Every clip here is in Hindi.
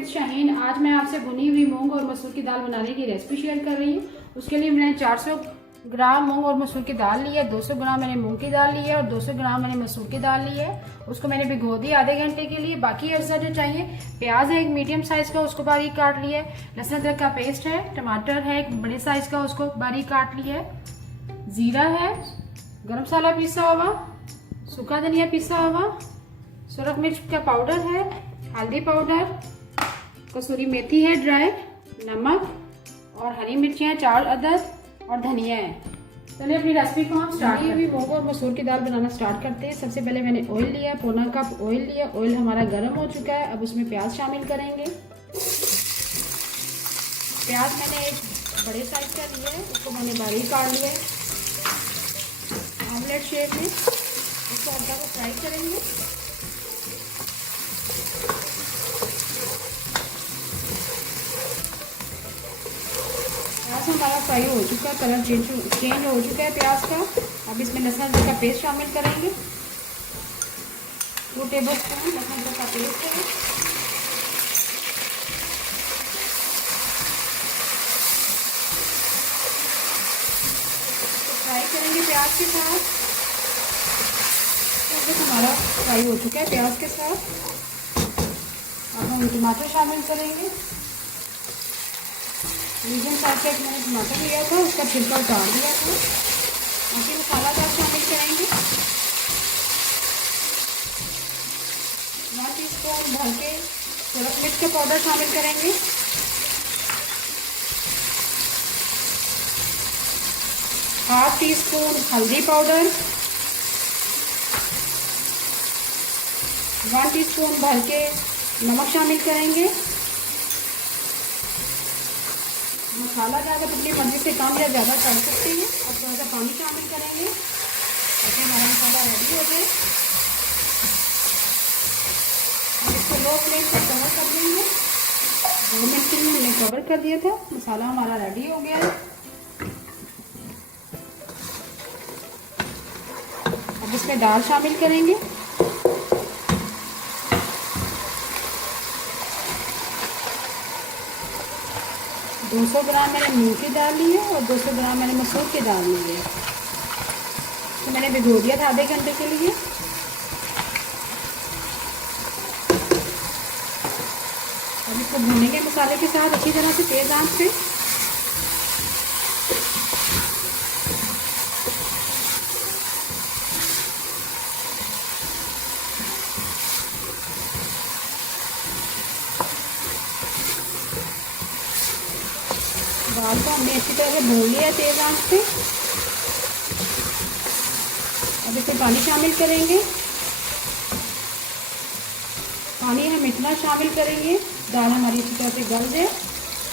विद शाहीन। आज मैं आपसे भुनी हुई मूंग और मसूर की दाल बनाने की रेसिपी शेयर कर रही हूँ। उसके लिए मैंने 400 ग्राम मूंग और मसूर की दाल ली है, 200 ग्राम मैंने मूंग की दाल ली है और 200 ग्राम मैंने मसूर की दाल ली है। उसको मैंने भिगो दिया आधे घंटे के लिए। बाकी अज्जा जो चाहिए, प्याज है एक मीडियम साइज का, उसको बारीक काट लिया है। लहसुन अदरक का पेस्ट है, टमाटर है एक बड़े साइज का, उसको बारीक काट लिया है। जीरा है, गरम मसाला पिसा हुआ, सूखा धनिया पिसा हुआ, सुरख मिर्च का पाउडर है, हल्दी पाउडर, कसूरी मेथी है ड्राई, नमक और हरी मिर्ची है 4 अदद और धनिया है। चलिए अपनी रेसिपी को हम स्टार्ट करते हैं। मूंग और मसूर की दाल बनाना स्टार्ट करते हैं। सबसे पहले मैंने ऑयल लिया, पौना कप ऑयल लिया। ऑयल हमारा गर्म हो चुका है। अब उसमें प्याज शामिल करेंगे। प्याज मैंने एक बड़े साइज का लिया है, उसको मैंने बारीक काट लिया है ऑमलेट शेप में। इसको हल्का को फ्राई करेंगे। प्याज हमारा फ्राई हो चुका है, कलर चेंज हो चुका है प्याज का। अब इसमें लहसुन अदरक का पेस्ट शामिल करेंगे। 2 टेबल स्पून लहसुन अदरक का पेस्ट है। तो फ्राई करेंगे प्याज के साथ। तो हमारा फ्राई हो चुका है प्याज के साथ। अब हम टमाटर शामिल करेंगे। मीडियम साइज का एक मैंने टमाटर लिया था, उसका छिलका उतार दिया था। बाकी मसालादार शामिल करेंगे। 1 टीस्पून भर के सुरख मिर्च का पाउडर शामिल करेंगे। हाफ टी स्पून हल्दी पाउडर, 1 टीस्पून भर के नमक शामिल करेंगे। मसाला ज़्यादा अपनी मर्जी से कम या ज़्यादा कर सकते हैं। और थोड़ा सा पानी शामिल करेंगे ताकि हमारा मसाला रेडी हो जाए। अब इसको लो फ्लेम पर कवर कर देंगे। 2 मिनट के लिए हमने कवर कर दिया था। मसाला हमारा रेडी हो गया है। अब इसमें दाल शामिल करेंगे। दो 200 ग्राम मैंने मूंग की दाल ली है और 200 ग्राम मैंने मसूर की दाल ली है। तो मैंने भिगो दिया था आधे घंटे के लिए। अब इसको भूनेंगे मसाले के साथ अच्छी तरह से तेज आंच पे। दाल को हमने अच्छी तरह से भून लिया तेज आंच पे। अब इसमें पानी शामिल करेंगे। पानी हम इतना शामिल करेंगे दाल हमारी अच्छी तरह से गल जाए,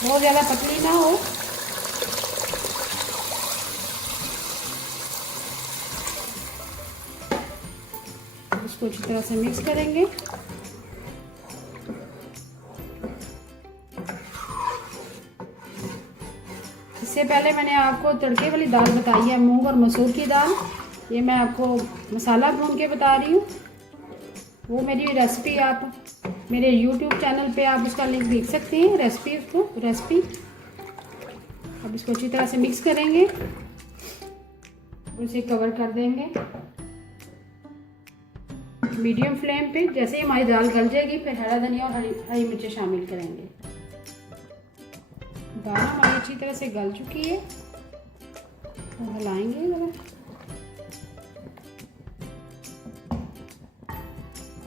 बहुत ज़्यादा पतली ना हो। इसको अच्छी तरह से मिक्स करेंगे। इससे पहले मैंने आपको तड़के वाली दाल बताई है, मूंग और मसूर की दाल। ये मैं आपको मसाला भून के बता रही हूँ। वो मेरी रेसिपी आप मेरे YouTube चैनल पे आप उसका लिंक देख सकते हैं, रेसिपी। अब इसको अच्छी तरह से मिक्स करेंगे और इसे कवर कर देंगे मीडियम फ्लेम पे। जैसे ही हमारी दाल गल जाएगी फिर हरा धनिया और हरी मिर्चें शामिल करेंगे। दाल हमारी अच्छी तरह से गल चुकी है, तो हिलाएंगे जरा।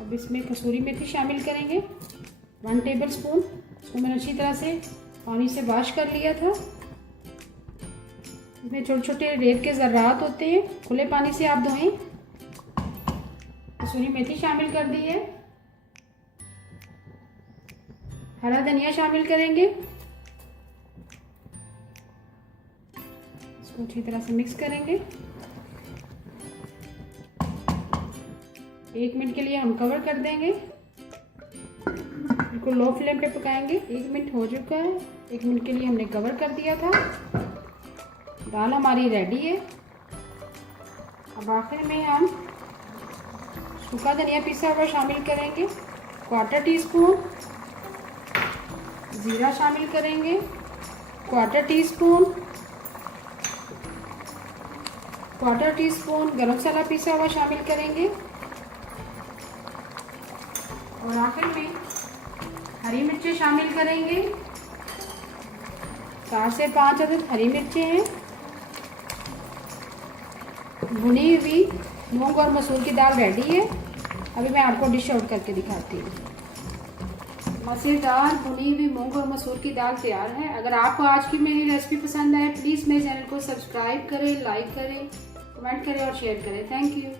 अब इसमें कसूरी मेथी शामिल करेंगे 1 टेबल स्पून। इसको मैंने अच्छी तरह से पानी से वॉश कर लिया था। इसमें छोटे छोटे रेत के ज़र्रात होते हैं, खुले पानी से आप धोएं। कसूरी मेथी शामिल कर दी है। हरा धनिया शामिल करेंगे। इसको अच्छी तरह से मिक्स करेंगे। 1 मिनट के लिए हम कवर कर देंगे। बिल्कुल लो फ्लेम पे पकाएंगे। 1 मिनट हो चुका है। 1 मिनट के लिए हमने कवर कर दिया था। दाल हमारी रेडी है। अब आखिर में हम सूखा धनिया पिसा हुआ शामिल करेंगे 1/4 टीस्पून। ज़ीरा शामिल करेंगे, 1/4 टीस्पून गरम मसाला पिसा हुआ शामिल करेंगे और आखिर में हरी मिर्चें शामिल करेंगे। 4 से 5 अदद हरी मिर्चें हैं। भुनी हुई मूंग और मसूर की दाल रेडी है। अभी मैं आपको डिश आउट करके दिखाती हूँ। मज़ेदार भुनी हुई मूंग और मसूर की दाल तैयार है। अगर आपको आज की मेरी रेसिपी पसंद आए प्लीज़ मेरे चैनल को सब्सक्राइब करें, लाइक करें, कमेंट करें और शेयर करें। Thank you.